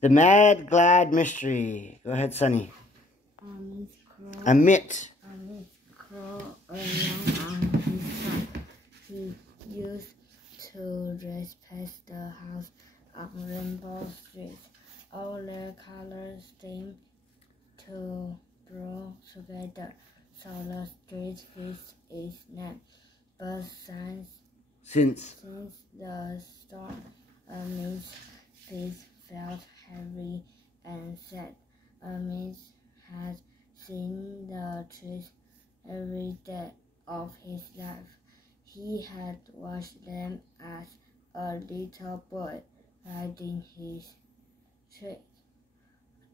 The Mad Glad Mystery. Go ahead, Sonny. Amit crawled along on his back. He used to race past the house on Rainbow Street. All their colors seemed to grow together, so the street fixed its name. But since the storm, Amit's feet felt heavy and sad. Amit had seen the trees every day of his life. He had watched them as a little boy riding his tree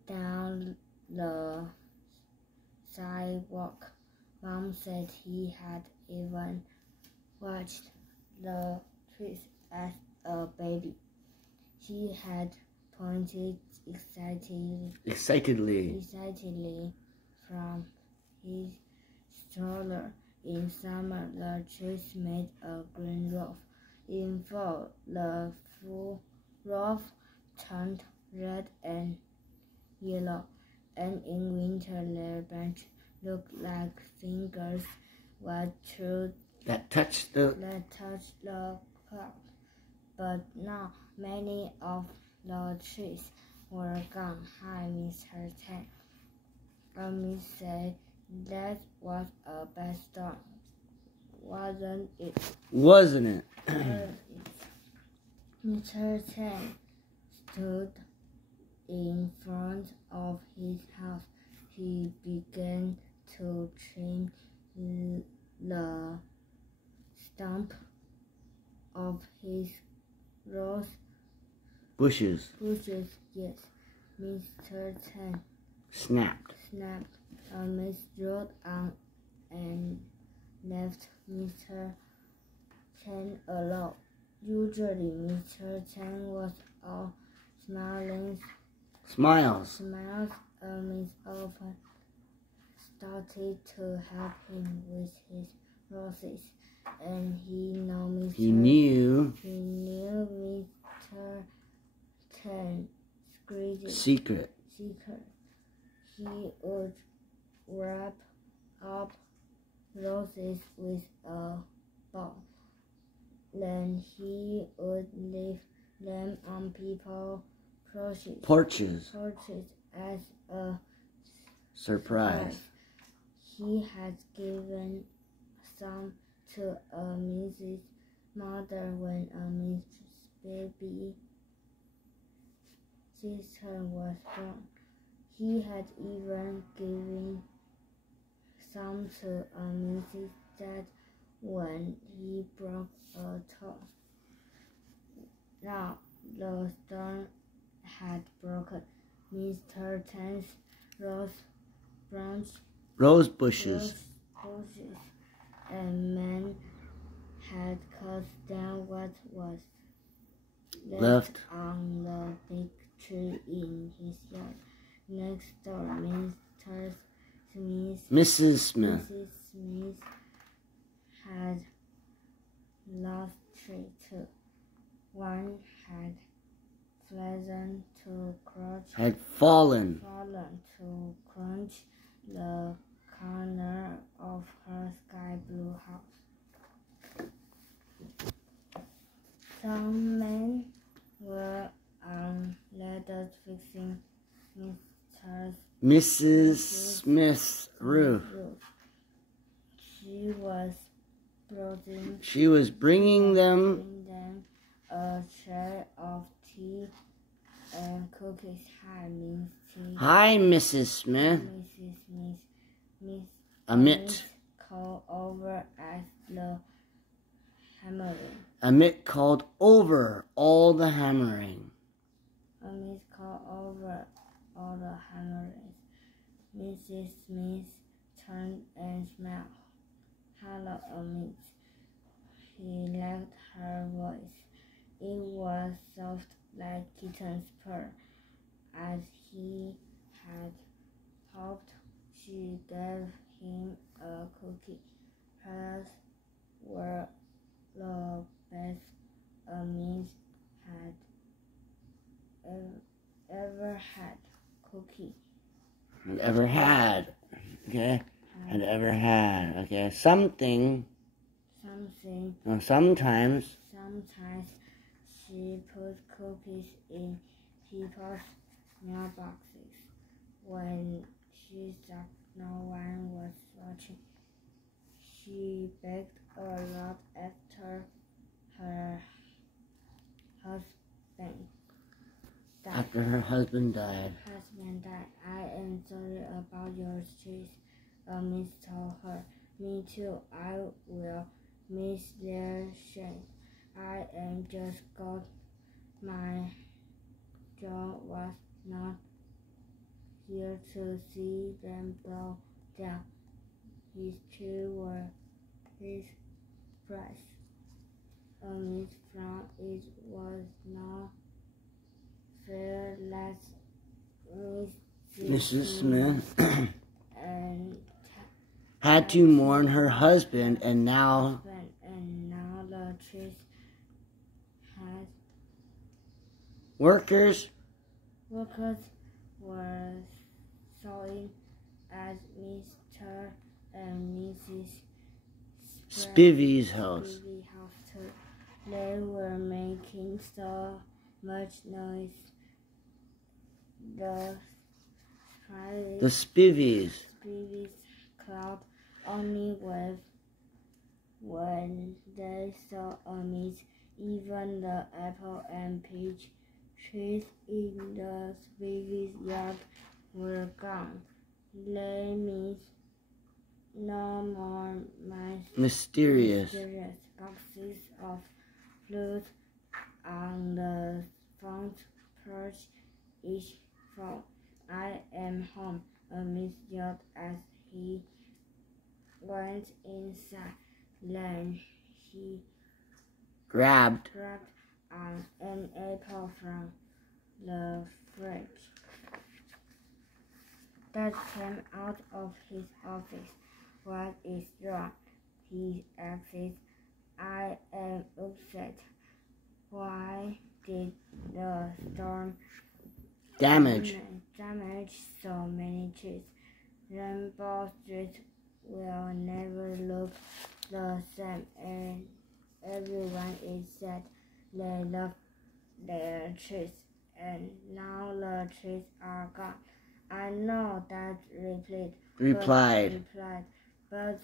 down the sidewalk. Mom said he had even watched the trees as a baby. He had pointed excitedly from his stroller. In summer, the trees made a green roof. In fall, the full roof turned red and yellow, and in winter, their branches looked like fingers that touched the cloud. But now many of the trees were gone. Hi, Mr. Chen. Amit said that was a bad storm, wasn't it? Wasn't it? Mr. Chen stood in front of his house. He began to trim the stump of his rose bushes. Yes, Mr. Chen snapped. Amit rode on and left Mr. Chen alone. Usually, Mr. Chen was all smiles. Amit often started to help him with his roses, and he knew Mr. Chen's secret. He would wrap up roses with a bow. Then he would leave them on people's porches as a surprise. He had given some to Amit's mother when Amit's baby sister was born. He had even given some to Amit's dad when he broke a toe. Now the storm had broken. Mr. Chen's rose bushes and men had cut down what was left on the big tree in his yard. Next door, Mrs. Smith had lost tree too. One had fallen to crunch the corner of her sky blue house. Some men were on ladders fixing Mrs. Smith's roof. She was bringing them a tray of tea and cookies. Hi, Mrs. Smith. Amit called over at the hammering. Amit called over all the hammering. Mrs. Smith turned and smiled. Hello, Amit. He liked her voice. It was soft like kitten's purr. As he had hoped, she gave him a cookie. Hers were the best Amit had ever had cookie. Had ever had. Okay. Had ever had. Okay. Something. Something. Sometimes. Sometimes she put cookies in people's mailboxes when she thought no one was watching. She baked a lot after her husband died. After her husband died. I am sorry about your cheese. Miss told her. Me too. I will miss their shame. I am just glad my John was not here to see them blow down. His two were his prize. Miss from it was not fair. Let's Mrs. Smith and had to mourn her husband, and now the trees had workers were sewing at Mr. and Mrs. Spivy's house. Too. They were making so much noise. The Spivy's club only waved when they saw a miss. Even the apple and peach trees in the Spivy's yard were gone. They missed no more mysterious boxes of fruit on the front porch each fall. I am home, Miss yelled as he went inside. Then he grabbed an apple from the fridge that came out of his office. What is wrong? He asked. I am upset. Why did the storm damage so many trees? Rainbow Street will never look the same, and everyone is sad. They love their trees, and now the trees are gone. I know that replied, but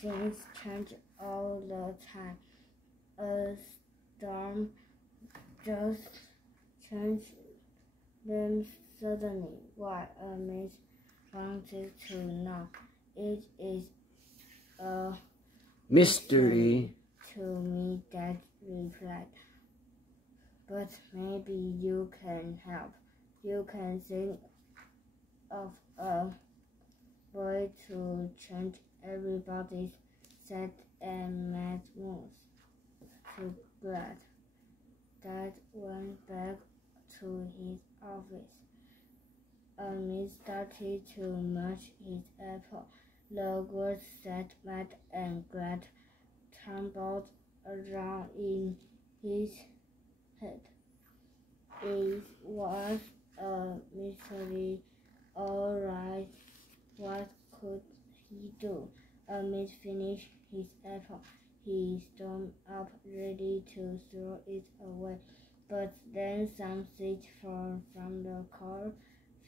things change all the time. A storm just changed them suddenly. Why? Miss wanted to know. It is a mystery to me, Dad replied. But maybe you can help. You can think of a way to change everybody's sad and mad moods. So glad. Dad went back to his office. Miss started to munch his apple. The words sad, mad, and glad tumbled around in his head. It was a mystery. All right, what could he do? Miss finished his apple. He stormed up, ready to throw it away. But then some seeds from the car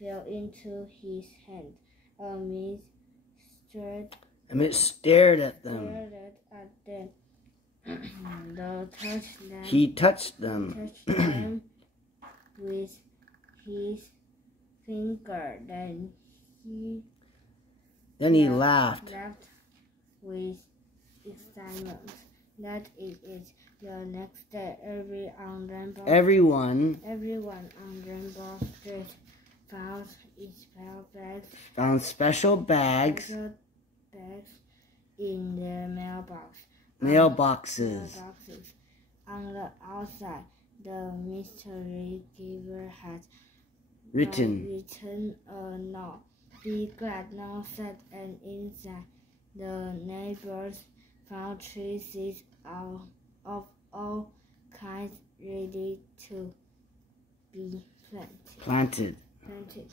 fell into his hand. Miss stared at them. He touched them with his finger. Then he laughed with excitement. That is it. The next day, everyone on Rainbow Street found special bags in their mailboxes. On the outside, the mystery giver had written a note. Be glad, now sad, and inside, the neighbors found trees of all kinds ready to be plant, planted, planted